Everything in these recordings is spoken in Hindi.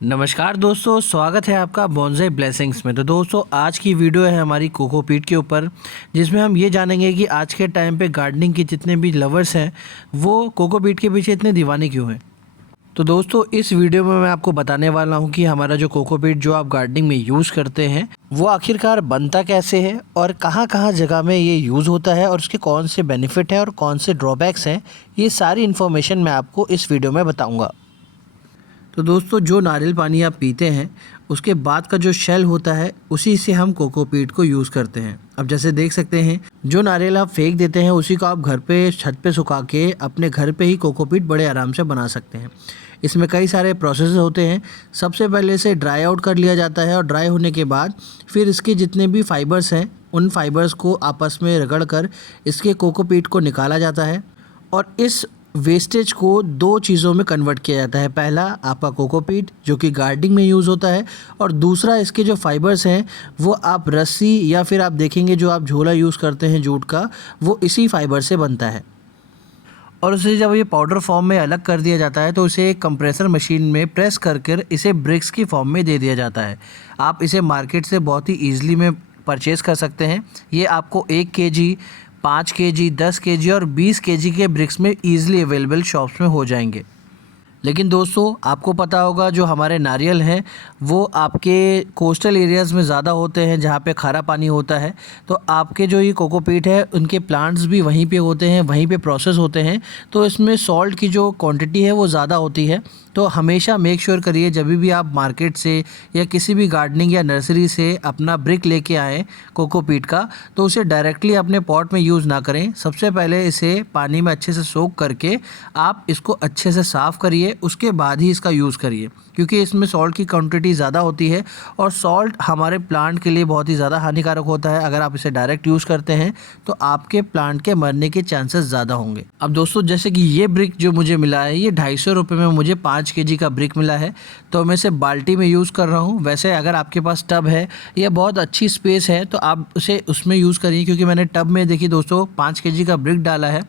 नमस्कार दोस्तों, स्वागत है आपका बॉन्साई ब्लेसिंग्स में। तो दोस्तों, आज की वीडियो है हमारी कोकोपीट के ऊपर, जिसमें हम ये जानेंगे कि आज के टाइम पे गार्डनिंग के जितने भी लवर्स हैं वो कोकोपीट के पीछे इतने दीवाने क्यों हैं। तो दोस्तों, इस वीडियो में मैं आपको बताने वाला हूँ कि हमारा जो कोकोपीट जो आप गार्डनिंग में यूज़ करते हैं वो आखिरकार बनता कैसे है और कहाँ कहाँ जगह में ये यूज़ होता है और उसके कौन से बेनिफिट हैं और कौन से ड्रॉबैक्स हैं। ये सारी इन्फॉर्मेशन मैं आपको इस वीडियो में बताऊँगा। तो दोस्तों, जो नारियल पानी आप पीते हैं उसके बाद का जो शेल होता है उसी से हम कोकोपीट को यूज़ करते हैं। अब जैसे देख सकते हैं, जो नारियल आप फेंक देते हैं उसी को आप घर पे छत पे सुखा के अपने घर पे ही कोकोपीट बड़े आराम से बना सकते हैं। इसमें कई सारे प्रोसेस होते हैं। सबसे पहले इसे ड्राई आउट कर लिया जाता है और ड्राई होने के बाद फिर इसके जितने भी फाइबर्स हैं उन फाइबर्स को आपस में रगड़ कर इसके कोकोपीट को निकाला जाता है और इस वेस्टेज को दो चीज़ों में कन्वर्ट किया जाता है। पहला आपका कोकोपीट जो कि गार्डनिंग में यूज़ होता है, और दूसरा इसके जो फाइबर्स हैं वो आप रस्सी या फिर आप देखेंगे जो आप झोला यूज़ करते हैं जूट का, वो इसी फाइबर से बनता है। और उसे जब ये पाउडर फॉर्म में अलग कर दिया जाता है तो उसे एक कंप्रेसर मशीन में प्रेस कर इसे ब्रिक्स की फॉर्म में दे दिया जाता है। आप इसे मार्केट से बहुत ही ईजिली में परचेज़ कर सकते हैं। ये आपको 1 केजी, 5 केजी, 10 केजी और 20 केजी के ब्रिक्स में ईजिली अवेलेबल शॉप्स में हो जाएंगे। लेकिन दोस्तों, आपको पता होगा जो हमारे नारियल हैं वो आपके कोस्टल एरियाज़ में ज़्यादा होते हैं जहाँ पे खारा पानी होता है। तो आपके जो ये कोकोपीट है उनके प्लांट्स भी वहीं पे होते हैं, वहीं पे प्रोसेस होते हैं, तो इसमें सॉल्ट की जो क्वांटिटी है वो ज़्यादा होती है। तो हमेशा मेक श्योर करिए जब भी आप मार्केट से या किसी भी गार्डनिंग या नर्सरी से अपना ब्रिक लेके आएँ कोकोपीट का, तो उसे डायरेक्टली अपने पॉट में यूज़ ना करें। सबसे पहले इसे पानी में अच्छे से सोक करके आप इसको अच्छे से साफ़ करिए, उसके बाद ही इसका यूज़ करिए, क्योंकि इसमें सॉल्ट की क्वांटिटी ज़्यादा होती है और सॉल्ट हमारे प्लांट के लिए बहुत ही ज़्यादा हानिकारक होता है। अगर आप इसे डायरेक्ट यूज़ करते हैं तो आपके प्लांट के मरने के चांसेस ज़्यादा होंगे। अब दोस्तों, जैसे कि ये ब्रिक जो मुझे मिला है ये 250 रुपये में मुझे 5 केजी का ब्रिक मिला है, तो मैं इसे बाल्टी में यूज़ कर रहा हूँ। वैसे अगर आपके पास टब है या बहुत अच्छी स्पेस है तो आप उसे उसमें यूज़ करिए, क्योंकि मैंने टब में देखिए दोस्तों 5 केजी का ब्रिक डाला है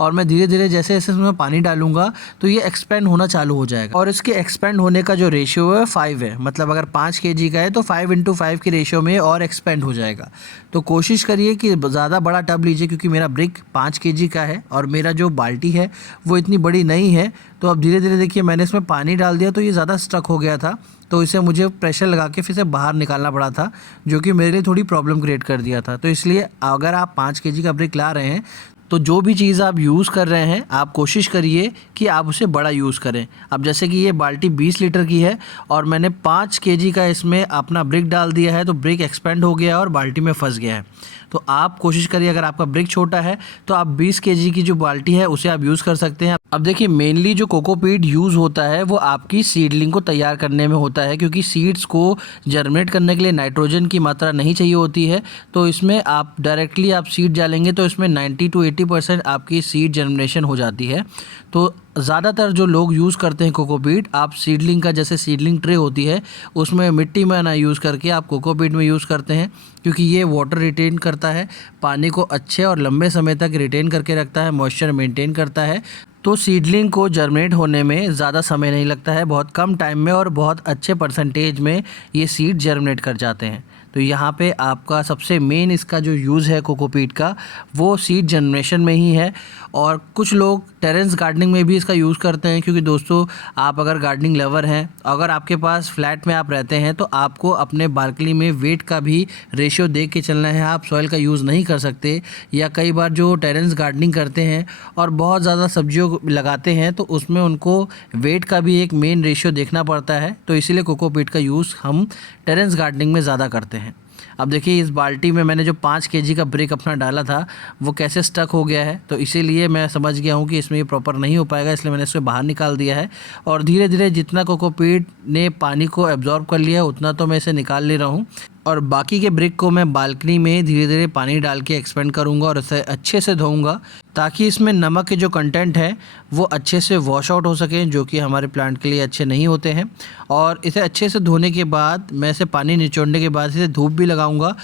और मैं धीरे धीरे जैसे जैसे इसमें पानी डालूंगा तो ये एक्सपेंड होना चालू हो जाएगा। और इसके एक्सपेंड होने का जो रेशियो है 5 है, मतलब अगर 5 केजी का है तो 5:5 की रेशियो में और एक्सपेंड हो जाएगा। तो कोशिश करिए कि ज़्यादा बड़ा टब लीजिए, क्योंकि मेरा ब्रिक 5 केजी का है और मेरा जो बाल्टी है वो इतनी बड़ी नहीं है। तो अब धीरे धीरे देखिए मैंने इसमें पानी डाल दिया तो ये ज़्यादा स्टक हो गया था, तो इसे मुझे प्रेशर लगा के फिर से बाहर निकालना पड़ा था, जो कि मेरे लिए थोड़ी प्रॉब्लम क्रिएट कर दिया था। तो इसलिए अगर आप 5 केजी का ब्रिक ला रहे हैं तो जो भी चीज़ आप यूज़ कर रहे हैं आप कोशिश करिए कि आप उसे बड़ा यूज़ करें। अब जैसे कि ये बाल्टी 20 लीटर की है और मैंने 5 केजी का इसमें अपना ब्रिक डाल दिया है, तो ब्रिक एक्सपेंड हो गया और बाल्टी में फंस गया है। तो आप कोशिश करिए, अगर आपका ब्रिक छोटा है तो आप 20 केजी की जो बाल्टी है उसे आप यूज़ कर सकते हैं। अब देखिए, मेनली जो कोकोपीट यूज़ होता है वो आपकी सीडलिंग को तैयार करने में होता है, क्योंकि सीड्स को जर्मिनेट करने के लिए नाइट्रोजन की मात्रा नहीं चाहिए होती है। तो इसमें आप डायरेक्टली आप सीड डालेंगे तो इसमें 90 to 80% आपकी सीड जर्मिनेशन हो जाती है। तो ज़्यादातर जो लोग यूज़ करते हैं कोकोपीट, आप सीडलिंग का जैसे सीडलिंग ट्रे होती है उसमें मिट्टी में ना यूज़ करके आप कोकोपीट में यूज़ करते हैं, क्योंकि ये वाटर रिटेन करता है, पानी को अच्छे और लंबे समय तक रिटेन करके रखता है, मॉइस्चर मेंटेन करता है। तो सीडलिंग को जर्मिनेट होने में ज़्यादा समय नहीं लगता है, बहुत कम टाइम में और बहुत अच्छे परसेंटेज में ये सीड जर्मिनेट कर जाते हैं। तो यहाँ पे आपका सबसे मेन इसका जो यूज़ है कोकोपीट का वो सीड जनरेशन में ही है। और कुछ लोग टेरेस गार्डनिंग में भी इसका यूज़ करते हैं, क्योंकि दोस्तों आप अगर गार्डनिंग लवर हैं, अगर आपके पास फ्लैट में आप रहते हैं तो आपको अपने बालकनी में वेट का भी रेशियो देख के चलना है। आप सॉइल का यूज़ नहीं कर सकते, या कई बार जो टेरेस गार्डनिंग करते हैं और बहुत ज़्यादा सब्जियों लगाते हैं तो उसमें उनको वेट का भी एक मेन रेशियो देखना पड़ता है। तो इसीलिए कोकोपीट का यूज़ हम टेरेस गार्डनिंग में ज़्यादा करते हैं। अब देखिए, इस बाल्टी में मैंने जो 5 केजी का ब्रिक अपना डाला था वो कैसे स्टक हो गया है, तो इसीलिए मैं समझ गया हूँ कि इसमें ये प्रॉपर नहीं हो पाएगा, इसलिए मैंने इसे बाहर निकाल दिया है। और धीरे धीरे जितना कोकोपीट ने पानी को एब्जॉर्ब कर लिया उतना तो मैं इसे निकाल ले रहा हूँ, और बाकी के ब्रिक को मैं बालकनी में धीरे धीरे पानी डाल के एक्सपेंड करूँगा और इसे अच्छे से धोऊँगा, ताकि इसमें नमक के जो कंटेंट है वो अच्छे से वॉश आउट हो सकें, जो कि हमारे प्लांट के लिए अच्छे नहीं होते हैं। और इसे अच्छे से धोने के बाद मैं इसे पानी निचोड़ने के बाद इसे धूप भी लगाऊंगा।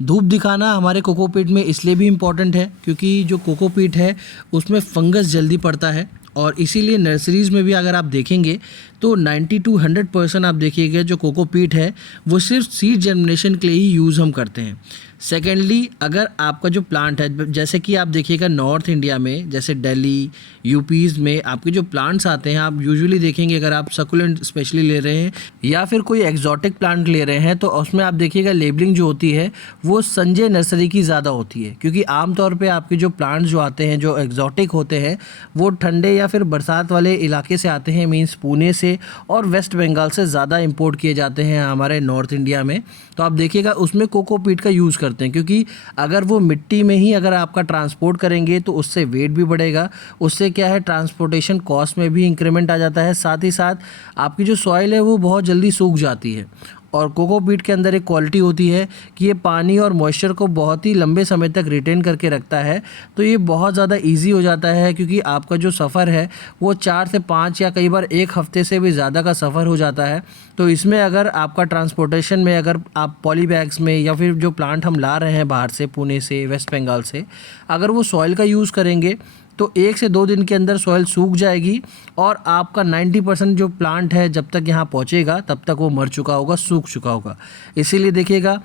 धूप दिखाना हमारे कोकोपीट में इसलिए भी इम्पॉर्टेंट है क्योंकि जो कोकोपीट है उसमें फंगस जल्दी पड़ता है, और इसीलिए नर्सरीज़ में भी अगर आप देखेंगे तो 90 टू 100% आप देखिएगा जो कोकोपीट है वो सिर्फ सीड जर्मिनेशन के लिए ही यूज़ हम करते हैं। सेकेंडली, अगर आपका जो प्लांट है, जैसे कि आप देखिएगा नॉर्थ इंडिया में जैसे दिल्ली, यूपीज़ में आपके जो प्लांट्स आते हैं, आप यूजुअली देखेंगे अगर आप सकुलेंट स्पेशली ले रहे हैं या फिर कोई एक्जॉटिक प्लांट ले रहे हैं तो उसमें आप देखिएगा लेबलिंग जो होती है वो संजय नर्सरी की ज़्यादा होती है, क्योंकि आमतौर पे आपके जो प्लांट्स जो आते हैं जो एक्जॉटिक होते हैं वो ठंडे या फिर बरसात वाले इलाके से आते हैं, मीन्स पुणे से और वेस्ट बंगाल से ज़्यादा इंपोर्ट किए जाते हैं हमारे नॉर्थ इंडिया में। तो आप देखिएगा उसमें कोकोपीट का यूज़ करते हैं, क्योंकि अगर वो मिट्टी में ही अगर आपका ट्रांसपोर्ट करेंगे तो उससे वेट भी बढ़ेगा, उससे क्या है ट्रांसपोर्टेशन कॉस्ट में भी इंक्रीमेंट आ जाता है, साथ ही साथ आपकी जो सॉइल है वो बहुत जल्दी सूख जाती है। और कोकोपीट के अंदर एक क्वालिटी होती है कि ये पानी और मॉइस्चर को बहुत ही लंबे समय तक रिटेन करके रखता है, तो ये बहुत ज़्यादा इजी हो जाता है, क्योंकि आपका जो सफ़र है वो 4 से 5 या कई बार 1 हफ़्ते से भी ज़्यादा का सफ़र हो जाता है। तो इसमें अगर आपका ट्रांसपोर्टेशन में अगर आप पॉली बैग्स में या फिर जो प्लांट हम ला रहे हैं बाहर से, पुणे से, वेस्ट बंगाल से, अगर वो सॉइल का यूज़ करेंगे तो 1 से 2 दिन के अंदर सॉइल सूख जाएगी और आपका 90% जो प्लांट है जब तक यहाँ पहुँचेगा तब तक वो मर चुका होगा, सूख चुका होगा। इसीलिए देखिएगा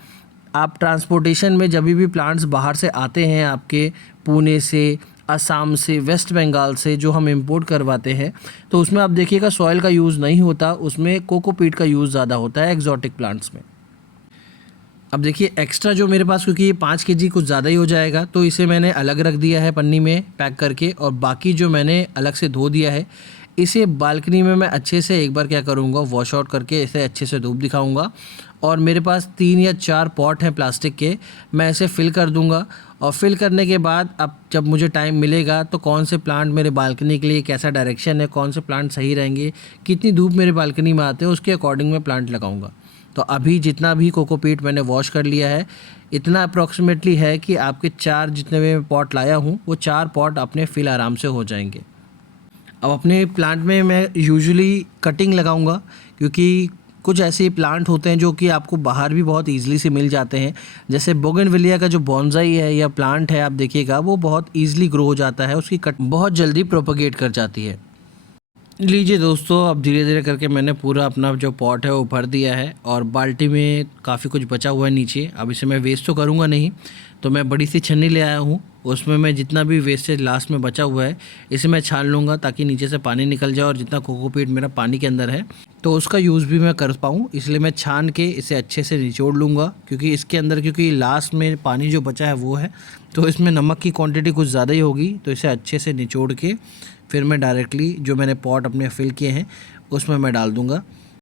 आप ट्रांसपोर्टेशन में जब भी प्लांट्स बाहर से आते हैं आपके पुणे से, असम से, वेस्ट बंगाल से जो हम इंपोर्ट करवाते हैं, तो उसमें आप देखिएगा सॉइल का यूज़ नहीं होता, उसमें कोकोपीट का यूज़ ज़्यादा होता है एक्जॉटिक प्लांट्स में। अब देखिए एक्स्ट्रा जो मेरे पास, क्योंकि ये 5 केजी कुछ ज़्यादा ही हो जाएगा, तो इसे मैंने अलग रख दिया है पन्नी में पैक करके, और बाकी जो मैंने अलग से धो दिया है इसे बालकनी में मैं अच्छे से एक बार क्या करूँगा वॉश आउट करके इसे अच्छे से धूप दिखाऊँगा। और मेरे पास 3 या 4 पॉट हैं प्लास्टिक के, मैं इसे फिल कर दूँगा। और फिल करने के बाद अब जब मुझे टाइम मिलेगा तो कौन से प्लांट मेरे बालकनी के लिए कैसा डायरेक्शन है, कौन से प्लांट सही रहेंगे, कितनी धूप मेरे बालकनी में आते हैं, उसके अकॉर्डिंग मैं प्लांट लगाऊंगा। तो अभी जितना भी कोकोपीट मैंने वॉश कर लिया है इतना अप्रॉक्सीमेटली है कि आपके 4 जितने भी मैं पॉट लाया हूँ वो 4 पॉट अपने फिल आराम से हो जाएंगे। अब अपने प्लांट में मैं यूजुअली कटिंग लगाऊंगा, क्योंकि कुछ ऐसे प्लांट होते हैं जो कि आपको बाहर भी बहुत ईजिली से मिल जाते हैं, जैसे बोगनविलिया का जो बॉन्साई है या प्लांट है आप देखिएगा वो बहुत ईजिली ग्रो हो जाता है, उसकी कट बहुत जल्दी प्रोपगेट कर जाती है। लीजिए दोस्तों, अब धीरे धीरे करके मैंने पूरा अपना जो पॉट है वो भर दिया है, और बाल्टी में काफ़ी कुछ बचा हुआ है नीचे। अब इसे मैं वेस्ट तो करूँगा नहीं, तो मैं बड़ी सी छन्नी ले आया हूँ, उसमें मैं जितना भी वेस्टेज लास्ट में बचा हुआ है इसे मैं छान लूँगा ताकि नीचे से पानी निकल जाए, और जितना कोकोपीट मेरा पानी के अंदर है तो उसका यूज़ भी मैं कर पाऊँ, इसलिए मैं छान के इसे अच्छे से निचोड़ लूँगा। क्योंकि इसके अंदर क्योंकि लास्ट में पानी जो बचा है वो है, तो इसमें नमक की क्वांटिटी कुछ ज़्यादा ही होगी, तो इसे अच्छे से निचोड़ के फिर मैं डायरेक्टली जो मैंने पॉट अपने फिल किए हैं उसमें मैं डाल दूँगा।